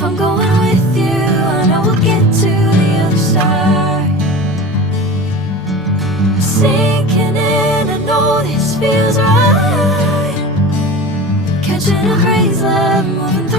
If I'm going with you, I know we'll get to the other side. Sinking in, I know this feels right. Catching a crazy love, moving